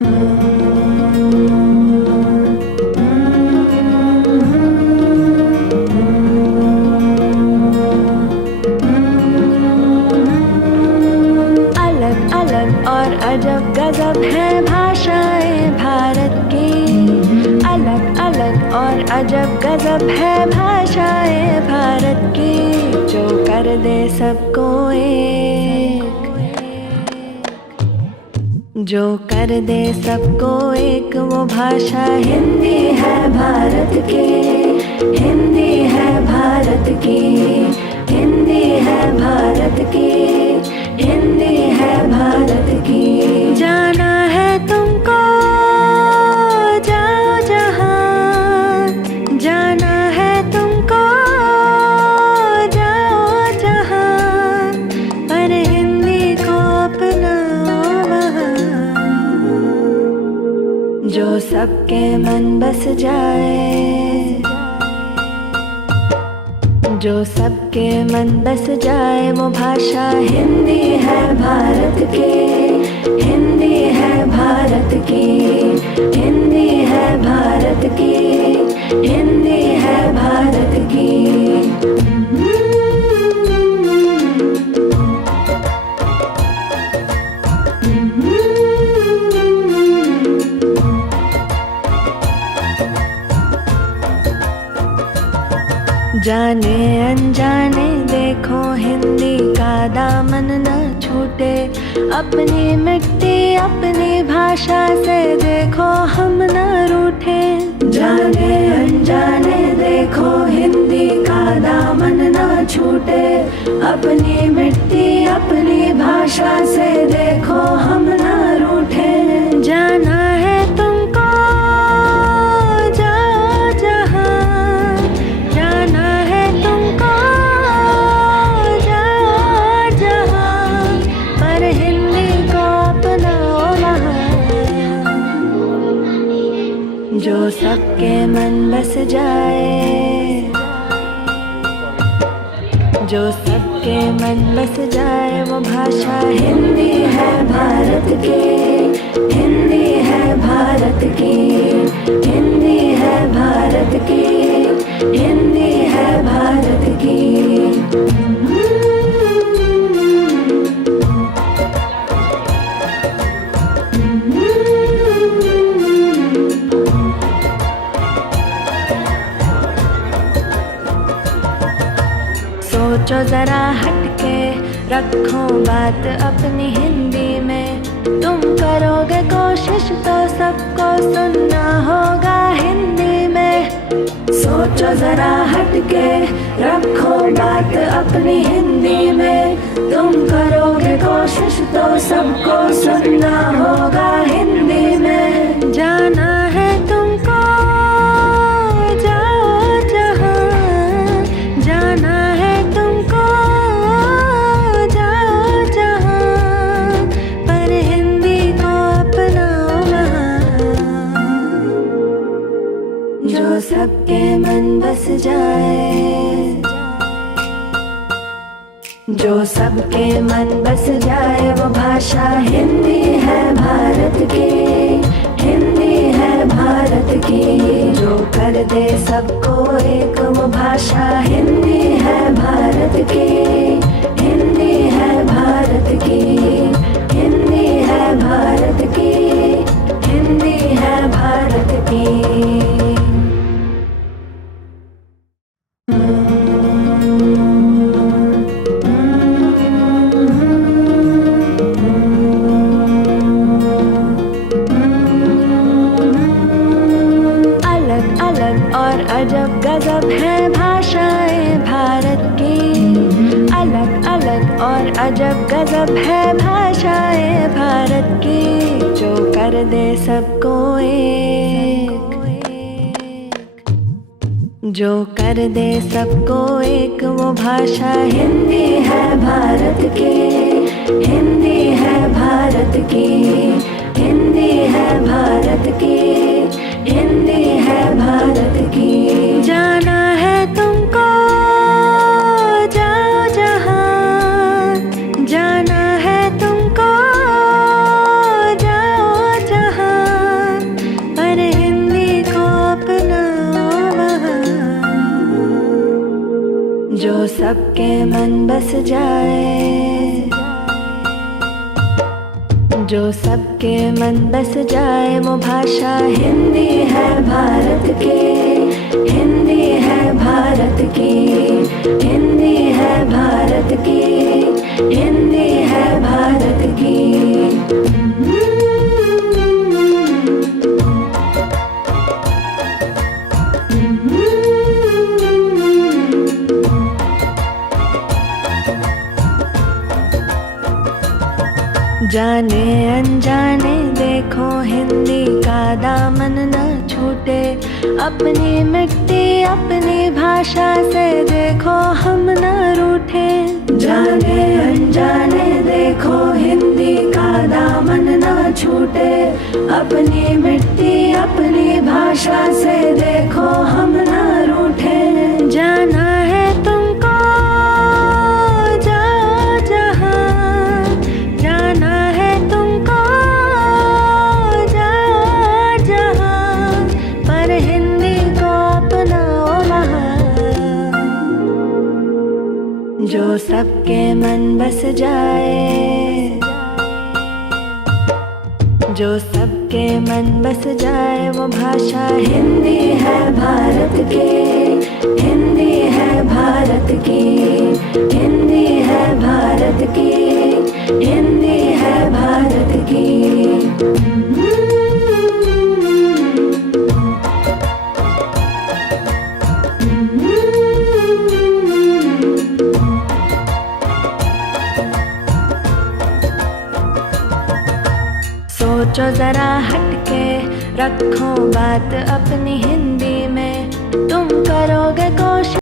अलग अलग और अजब गजब है भाषाएं भारत की। अलग अलग और अजब गजब है भाषाएं भारत की। जो कर दे सबको एक, जो कर दे सबको एक, वो भाषा हिंदी है भारत की। हिंदी है भारत की, हिंदी है भारत की, हिंदी है भारत की। जाना है तुमको जाओ जहाँ, जाना है तुमको जाओ जहाँ, पर हिंदी को अपनाओ वहाँ। जो सबके मन बस जाए, जो सबके मन बस जाए, वो भाषा हिंदी है भारत की। हिंदी है भारत की, हिंदी है भारत की, हिंदी है भारत की। जाने अनजाने देखो हिंदी का दामन न छूटे। अपनी मिट्टी अपनी भाषा से देखो हम न रूठे। जाने अनजाने देखो हिंदी का दामन न छूटे। अपनी मिट्टी अपनी भाषा से देखो हम न रूठे। जाना है तुमको जाओ जहाँ, जाना है तुमको जाओ जहाँ, पर हिंदी को अपनाओ वहाँ। जो सबके मन बस जाए, जो सबके मन बस जाए, वो भाषा हिंदी है भारत की। हिंदी है भारत की, हिंदी है भारत की, हिंदी है भारत की। सोचो जरा हटके, रखो बात अपनी हिंदी में। तुम करोगे कोशिश तो सबको सुनना होगा हिंदी में। सोचो जरा हटके, रखो बात अपनी हिंदी में। तुम करोगे कोशिश तो सबको सुनना होगा हिंदी में। जाना है तुमको जाओ जहाँ, जाना है तुमको जाओ जहाँ, पर हिंदी को अपनाओ वहाँ। जो सबके मन बस जाए, जो सबके मन बस जाए, वो भाषा हिंदी है भारत की। हिंदी है भारत की। जो कर दे सबको एक, वो भाषा हिंदी है भारत की। हिंदी है भारत की, हिंदी है भारत की, हिंदी है भारत की। और अजब गजब है भाषाएं भारत की। अलग अलग और अजब गजब है भाषाएं भारत की। जो कर दे सबको एक, जो कर दे सबको एक, वो भाषा हिंदी है भारत की। हिंदी है भारत की, हिंदी है भारत की, हिंदी है भारत की। जाना है तुमको जाओ जहाँ, जाना है तुमको जाओ जहाँ, बस जाए, जो सबके मन बस जाए। वो भाषा हिंदी है भारत की, हिंदी है भारत की, हिंदी है भारत की, हिंदी है भारत की। जाने अनजाने देखो हिंदी का दामन न छूटे, अपनी मिट्टी अपनी भाषा से देखो हम न रूठे। जाने अनजाने देखो हिंदी का दामन न छूटे, अपनी मिट्टी अपनी भाषा से देखो हम न रूठे। जाना है तुमको जाओ जहाँ, जाना है तुमको जाओ जहाँ, पर हिंदी को अपनाओ वहाँ, जो सबके मन बस जाए, जो सबके मन बस जाए। वो भाषा हिंदी है भारत की, हिंदी है भारत की, हिंदी है भारत की, हिंदी है भारत की। सोचो जरा हटके, रखो बात अपनी हिंदी